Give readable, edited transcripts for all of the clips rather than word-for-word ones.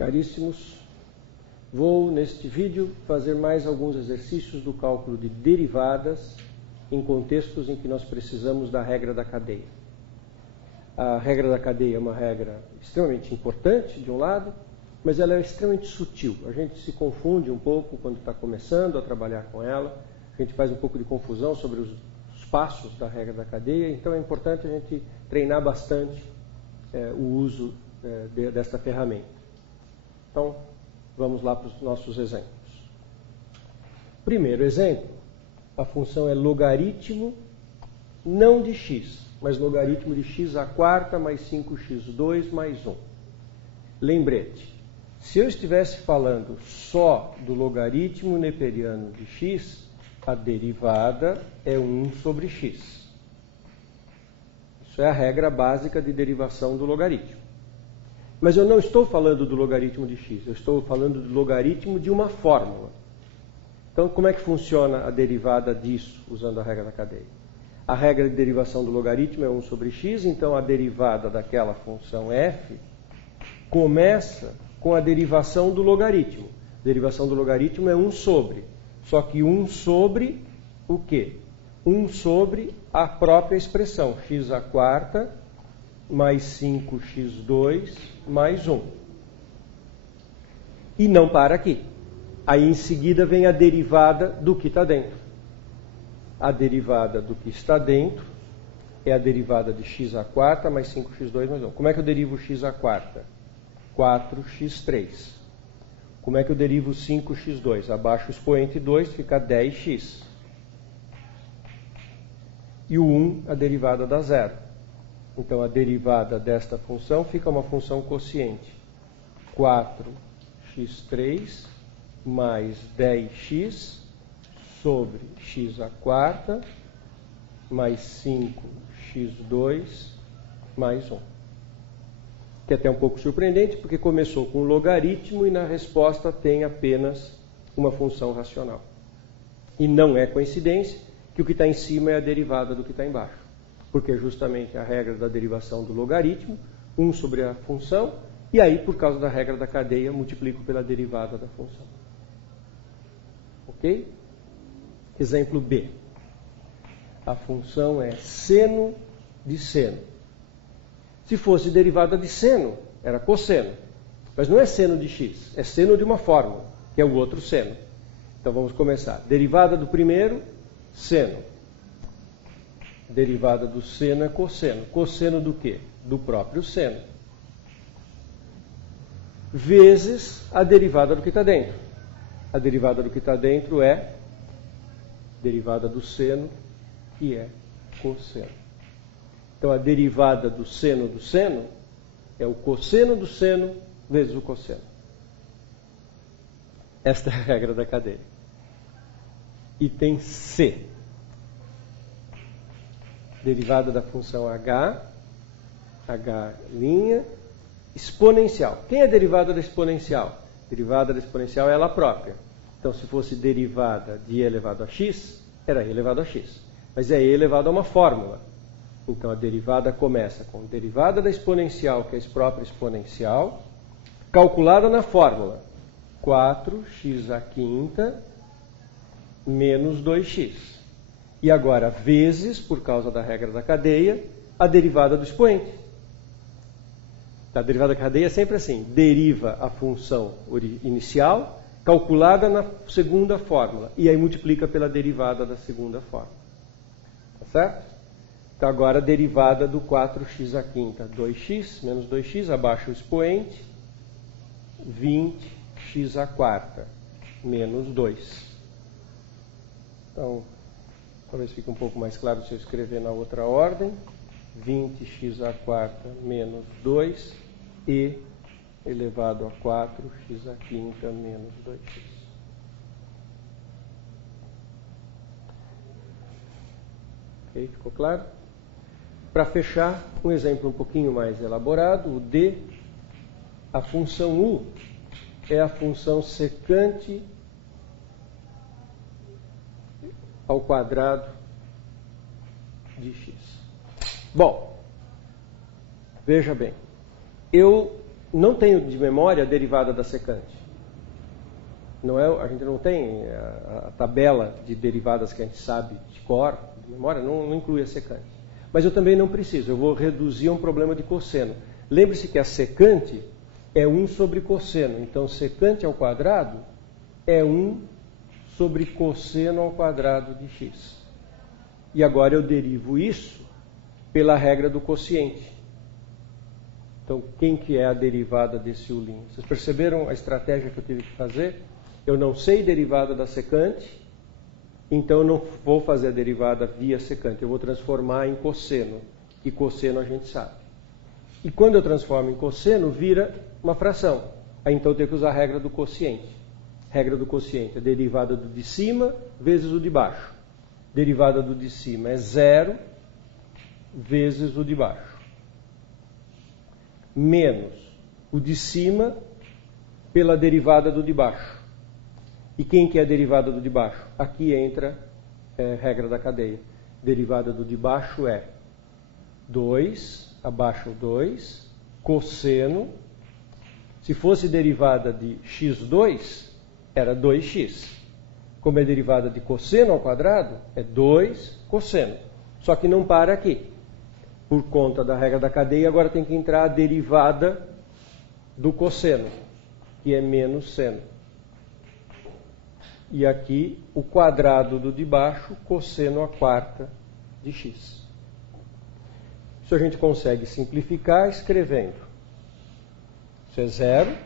Caríssimos, vou neste vídeo fazer mais alguns exercícios do cálculo de derivadas em contextos em que nós precisamos da regra da cadeia. A regra da cadeia é uma regra extremamente importante, de um lado, mas ela é extremamente sutil. A gente se confunde um pouco quando está começando a trabalhar com ela, a gente faz um pouco de confusão sobre os passos da regra da cadeia, então é importante a gente treinar bastante o uso desta ferramenta. Então, vamos lá para os nossos exemplos. Primeiro exemplo, a função é logaritmo, não de x, mas logaritmo de x à quarta mais 5x2 mais 1. Lembrete, se eu estivesse falando só do logaritmo neperiano de x, a derivada é 1 sobre x. Isso é a regra básica de derivação do logaritmo. Mas eu não estou falando do logaritmo de x, eu estou falando do logaritmo de uma fórmula. Então, como é que funciona a derivada disso, usando a regra da cadeia? A regra de derivação do logaritmo é 1 sobre x, então a derivada daquela função f começa com a derivação do logaritmo. A derivação do logaritmo é 1 sobre, só que 1 sobre o quê? 1 sobre a própria expressão, x à quarta mais 5x2 mais 1. E não para aqui. Aí em seguida vem a derivada do que está dentro. A derivada do que está dentro é a derivada de x à quarta mais 5x2 mais 1. Como é que eu derivo x à quarta? 4x3. Como é que eu derivo 5x2? Abaixo o expoente 2, fica 10x. E o 1, a derivada dá zero. Então, a derivada desta função fica uma função quociente. 4x3 mais 10x sobre x à quarta mais 5x2 mais 1. Que é até um pouco surpreendente, porque começou com um logaritmo e na resposta tem apenas uma função racional. E não é coincidência que o que está em cima é a derivada do que está embaixo. Porque é justamente a regra da derivação do logaritmo, 1 sobre a função, e aí, por causa da regra da cadeia, multiplico pela derivada da função. Ok? Exemplo B. A função é seno de seno. Se fosse derivada de seno, era cosseno. Mas não é seno de x, é seno de uma fórmula, que é o outro seno. Então vamos começar. Derivada do primeiro, seno. Derivada do seno é cosseno. Cosseno do quê? Do próprio seno. Vezes a derivada do que está dentro. A derivada do que está dentro é derivada do seno, que é cosseno. Então, a derivada do seno é o cosseno do seno vezes o cosseno. Esta é a regra da cadeia. Item C. Derivada da função h exponencial. Quem é a derivada da exponencial? Derivada da exponencial é ela própria. Então, se fosse derivada de e elevado a x, era e elevado a x. Mas é e elevado a uma fórmula. Então, a derivada começa com derivada da exponencial, que é a própria exponencial, calculada na fórmula 4x à quinta menos 2x. E agora, vezes, por causa da regra da cadeia, a derivada do expoente. A derivada da cadeia é sempre assim. Deriva a função inicial, calculada na segunda fórmula. E aí multiplica pela derivada da segunda fórmula. Tá certo? Então agora a derivada do 4x à quinta. 2x menos 2x, abaixo o expoente. 20x à quarta menos 2. Então, talvez fique um pouco mais claro se eu escrever na outra ordem. 20x à quarta menos 2 e elevado a 4x à quinta menos 2x. Ok, ficou claro? Para fechar, um exemplo um pouquinho mais elaborado, o D, a função U é a função secante ao quadrado de x. Bom, veja bem, eu não tenho de memória a derivada da secante. Não é, a gente não tem a tabela de derivadas que a gente sabe de cor, de memória, não inclui a secante. Mas eu também não preciso, eu vou reduzir a um problema de cosseno. Lembre-se que a secante é 1 sobre cosseno, então secante ao quadrado é 1 sobre cosseno ao quadrado de x. E agora eu derivo isso pela regra do quociente. Então, quem que é a derivada desse U'? Vocês perceberam a estratégia que eu tive que fazer? Eu não sei derivada da secante, então eu não vou fazer a derivada via secante, eu vou transformar em cosseno, e cosseno a gente sabe. E quando eu transformo em cosseno, vira uma fração. Aí então eu tenho que usar a regra do quociente. Regra do quociente, a derivada do de cima vezes o de baixo. Derivada do de cima é 0 vezes o de baixo. Menos o de cima pela derivada do de baixo. E quem que é a derivada do de baixo? Aqui entra a regra da cadeia. Derivada do de baixo é 2, abaixo 2, cosseno. Se fosse derivada de x2, era 2x. Como é derivada de cosseno ao quadrado, é 2 cosseno. Só que não para aqui. Por conta da regra da cadeia, agora tem que entrar a derivada do cosseno, que é menos seno. E aqui o quadrado do de baixo, cosseno à quarta de x. Isso a gente consegue simplificar escrevendo. Isso é 0.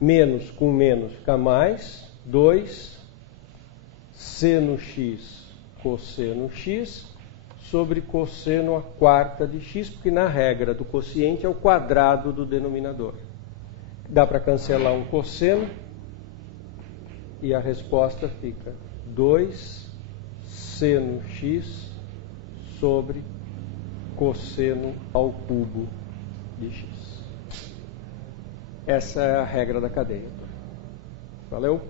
Menos com menos fica mais. 2 seno x cosseno x sobre cosseno à quarta de x, porque na regra do quociente é o quadrado do denominador. Dá para cancelar um cosseno. E a resposta fica 2 seno x sobre cosseno ao cubo de x. Essa é a regra da cadeia. Valeu?